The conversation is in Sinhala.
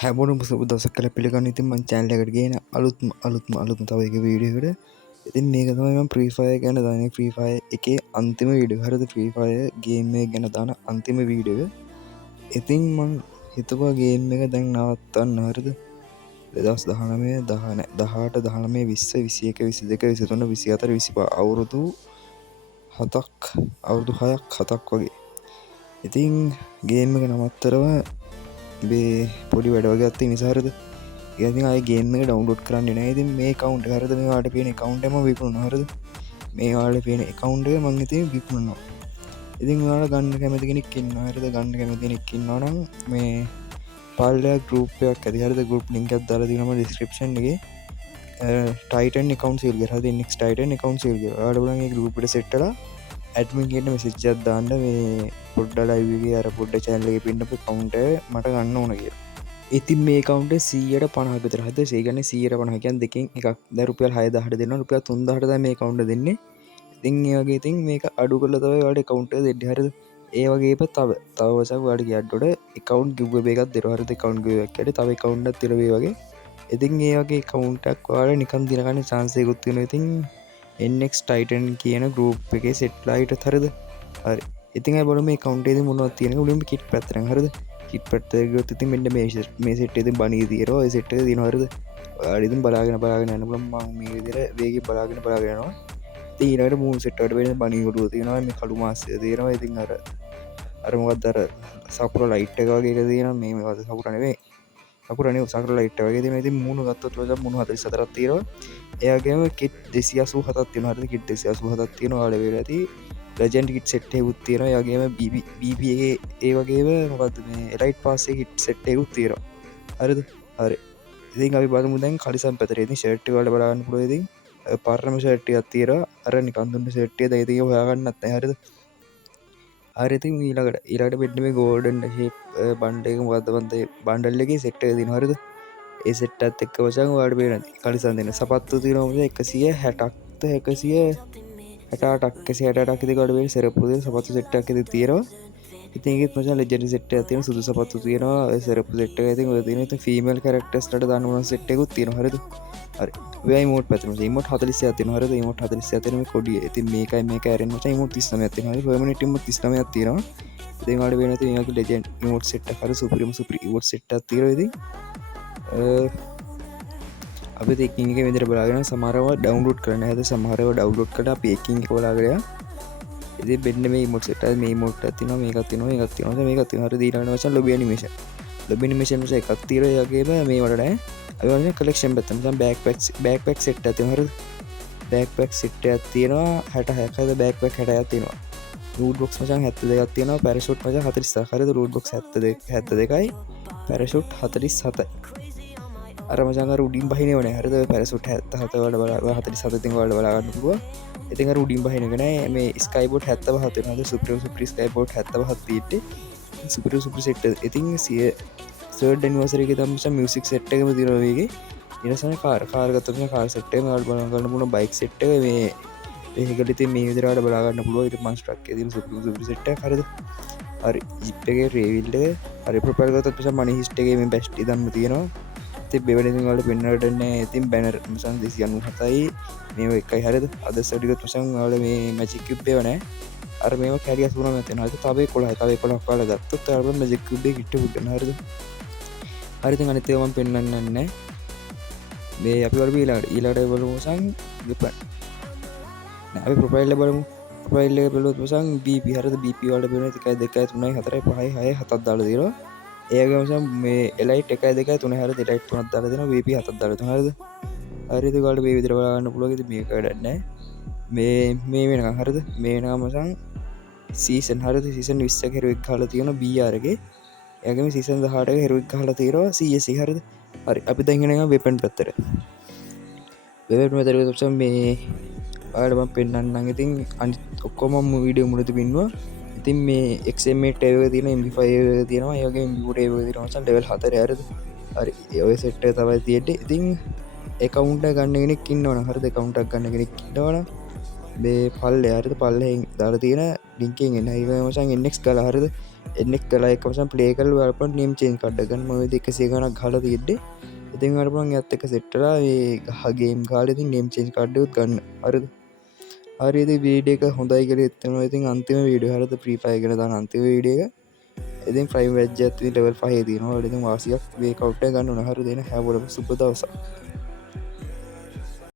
හැමෝටම සුබ දවසක් කියලා පිළිගන්න. ඉතින් මම channel එකට ගේන අලුත්ම තව එක වීඩියෝ එකකට. ඉතින් මේක තමයි මම Free Fire ගැන දාන්නේ. Free Fire එකේ අන්තිම වීඩියෝ. හරිද? Free Fire ගේම් එක ගැන දාන අන්තිම වීඩියෝ එක. ඉතින් මම හිතුවා ගේම් එක දැන් නවත්තන්න. හරිද? 2019 18 19 20 21 22 23 24 25 අවුරුදු 6ක් 7ක් වගේ. ඉතින් ගේම් එක නවත්තරව පොඩි වැඩ වගේ අත්තේ නිසා හරිද? ඉතින් ආයේ ගේම් එක ඩවුන්ලෝඩ් කරන්න නෑ. ඉතින් මේ account එක හරිද, මේ ඔයාලට පේන account එකම විකුණනවා. හරිද? මේ ඔයාලට පේන account එක මම ඉතින් විකුණනවා. ඉතින් ඔයාලා ගන්න කැමති කෙනෙක් ඉන්නවා. හරිද? ගන්න කැමති කෙනෙක් ඉන්නවා නම් මේ පාල්ලයක් group එකක් ඇති. හරිද? group link එකක් දාලා තියෙනවා description එකේ. Titan account sale කියලා. හරිද? next Titan account sale කියලා. ඔයාලා බලන්න මේ group එකට set වෙලා admin කෙනෙක් message එකක් දාන්න මේ පොඩ්ඩ live එකේ අර පොඩ්ඩ channel එකේ පින්න account එක මට ගන්න ඕන කියලා. ඉතින් මේ account එක 150ක් විතර හද. ඒ කියන්නේ 150 කියන්නේ දෙකෙන් එකක්. දැන් රුපියල් 6000ට දෙනවා. රුපියල් 3000ට තමයි මේ account එක දෙන්නේ. ඉතින් ඒ වගේ ඉතින් මේක අඩු කරලා තමයි ඔයාලට account එක දෙන්නේ. හරිද? ඒ වගේම තව වසක් ඔයාලට කියන්නට account giveaway එකක් දෙනවා. හරිද? account giveaway එකක් ඇති. තව account එකක් දෙනවා මේ වගේ. ඉතින් ඒ වගේ account එකක් ඔයාලා නිකන් දින ගන්න chance එකකුත් තියෙනවා. ඉතින් NX Titan කියන group එකේ set ලා හිටත්. හරිද? හරි. ඉතින් අය බලමු මේ account එකේදී මොනවද තියෙන්නේ. උඩින් kit පැත්තෙන්. හරිද? kit පැත්තට ගියොත් ඉතින් මෙන්න මේ set එකේ බණී තියෙනවා. ඒ set එක තියෙනවා. හරිද? ඔයාලා ඉතින් බලාගෙන යන්න පුළුවන්. මම මේ විදිහට වේගෙන් බලාගෙන යනවා. ඉතින් ඊළඟට මූන් set එකට වෙන බණී ඔළුව තියෙනවා. මේ කළු මාස්ය තියෙනවා. ඉතින් අර මොකක්ද අර සකුර light එක වගේ එක තියෙනවා. මේ මොකද සකුර නෙවෙයි. සකුර light වගේ තියෙනවා. ඉතින් මූණ ගත්තොත් ඔයාලා මූණ 44ක් තියෙනවා. ඒ වගේම kit 287ක් තියෙනවා. හරිද? kit 287ක් තියෙනවා. ඔයාලා වෙලා ඇති legend kit set එකකුත් තියෙනවා. ඒ වගේම BB එකේ ඒ වගේම මොකද්ද මේ elite pass එකේ kit set එකකුත් තියෙනවා. හරිද? හරි. ඉතින් අපි බලමු දැන් කලිසම් පැතරේ. ඉතින් shirt එක වල බලන්න පුළුවන්. ඉතින් පරණම shirt එකක් තියෙනවා. අර නිකන් දුන්න shirt එක දැන් ඉතින් හොයාගන්නත් නැහැ. හරිද? හරි. ඉතින් ඊළඟට මෙන්න මේ golden shape බණ්ඩ එක මොකද්ද බන්දේ බණ්ඩල් එකේ set එක තියෙනවා. හරිද? ඒ set එකත් එක්ක වශයෙන් ඔයාලට පේනවා. කලිසම් දෙන්න සපත්තු තියෙනවා 160ක් 168ක් ඉතින් ඔයාලට පේන සෙරප්පු දෙන සපත්තු set එකක් ඉතින් තියෙනවා. ඉතින් ඒකෙත් මචං legend set එකක් තියෙනවා. සුදු සපත්තු තියෙනවා. ඒ සෙරප්පු set එක ඉතින් ඔය තියෙන ඉතින් female characters ලට දාන්න ඕන set එකකුත් තියෙනවා. හරිද? හරි. ඔය emote පැත්තේ මචං emote 46ක් තියෙනවා. හරිද? emote 46ක් තියෙන මේ කොඩිය. ඉතින් මේක ඇරෙන්න මචං emote 39ක් තියෙනවා. හරි. permanent emote 39ක් තියෙනවා. ඉතින් ඔයාලට පේන ඉතින් මේක legend emote set එක. හරි. supreme emote set එකක් තියෙනවා. ඉතින් අපි එකින් එක විදිහට බලාගෙන සමහරව ඩවුන්ලෝඩ් කරන්න. හැද සමහරව ඩවුන්ලෝඩ් කරලා අපි එකින් එක බලාගෙන ඉතින් මෙන්න මේ emote set එක මේ emote එකක් තියෙනවා. මේකක් තියෙනවා. මේකක් තියෙනවා. මේකක් තියෙනවා. හරි. ඊළඟට මචං lobby animation එකක් තියෙනවා. ඒ වගේම මේවට නෑ. අපි වගේ collection පැත්ත මචං backpack set එකක් තියෙනවා. හරිද? backpack set එකක් තියෙනවා 66ක්. හරිද? backpack 66ක් තියෙනවා. root box මචං 72ක් තියෙනවා. parachute මචං 47ක්. හරිද? root box 72යි parachute 47යි. අර මචං අර උඩින් බහිනව නෑ. හරිද? parachute 77 වල බලා 47 ඉතින් ඔයාලට බලා ගන්න පුළුවන්. ඉතින් අර උඩින් බහින එක නෑ. මේ skyboard 75 තියෙනවා. හරිද? supreme skyboard 75ක් තියෙන්නේ. supreme set ඉතින් third anniversary එකේ තමයි මචං music set එකම තියෙනවා මේකේ. ඊළඟට කාර් ගත්තොත් මචං කාර් set එක ඔයාලට බලා ගන්න පුළුවන්. bike set එක මේ ඒකට ඉතින් මේ විදිහට ඔයාලට බලා ගන්න පුළුවන්. ඉතින් monster truck එකේ තියෙන supreme set එක. හරිද? හරි. jeep එකේ reveal එක හරි. profile ගත්තොත් මචං money hist එකේ මේ best ඉදන්ම තියෙනවා. ඉතින් මෙවැනි ඉතින් ඔයාලට පෙන්වන්නට නෑ. ඉතින් banner මචං 297යි මේව එකයි. හරිද? අද සටිකත් මචං ඔයාලා මේ magic cube ඒව නෑ. අර මේව කැරිය 3ක් තියෙනවා. හරිද? තව 11ක් ඔයාලා ගත්තොත් ඔයාලා magic cube එක කිට්ටු ගන්න. හරිද? හරි. ඉතින් අනිත් ඒවා මම පෙන්වන්න නෑ. මේ අපි බලමු ඊළඟට බලමු මචං weapon. නෑ අපි profile එක බලමු. profile එක බලුවොත් මචං BP. හරිද? BP වලට පේනවා 1 2 3 4 5 6 7ක් දාලා තියෙනවා. ඒගම මේ එලයිට් 1 2 3 හරිද? එලයිට් 3ක් දාලා දෙනවා. VP 7ක් දාලා දෙනවා. හරිද? හරිද? ඔයාලට මේ විදිහට බලන්න පුළුවන්. ඉතින් මේක වැඩක් නැහැ. මේ වෙනකන් හරිද? මේ වෙනකන් මචං සීසන්. හරිද? සීසන් 20ක හෙරොයික් ගහලා තියෙනවා BR එකේ. ඒගම සීසන් 18ක හෙරොයික් ගහලා තියෙනවා CS. හරිද? හරි. අපි දැන් යනවා වෙපන් පැත්තට. වෙපන් පැත්තට ගියොත් මේ ඔයාලට මම පෙන්නන්නම්. ඉතින් අනිත් ඔක්කොම වීඩියෝ මුලදී පින්නවා. ඉතින් මේ XM8 එක තියෙන MP5 එක තියෙනවා. ඒ වගේම MP4 එක තියෙනවා මචං level 4 හරිද? හරි. ඔය set එක තමයි තියෙන්නේ. ඉතින් account එක ගන්න කෙනෙක් ඉන්නවනම් හරිද? account එකක් ගන්න කෙනෙක් ඉන්නවනම් මේ පල්ලේ හරිද? පල්ලෙන් දාලා තියෙන link එකෙන් එන්න. ඒක මචං NX ගාලා හරිද? එන්නෙක් කලා එකමසම් පලේ කල් වලප නියම් චේන් කඩ්ඩගන්න මොද එකසේ ගනක් හල තිෙද්ඩ ඉතින් අරපුන් ඇත්ත එක සෙට්ටලා හගේම් කාලෙති නියම් චේන් කඩ්ඩුත් ගන්න අරද හරිද වීඩ එක හොඳයි කර එත්තන ඉතින් අන්තිම වීඩ හරත ප්‍රීපයගෙන ද අන්තිම වීඩිය ඉතින් ෆ්‍රයිම් වැජ්ජ ඇති ලෙවල් පහහිදිනවා ඩති වාසියක් වේ කවට්ට ගන්න හර දෙන හැවල සුප දවස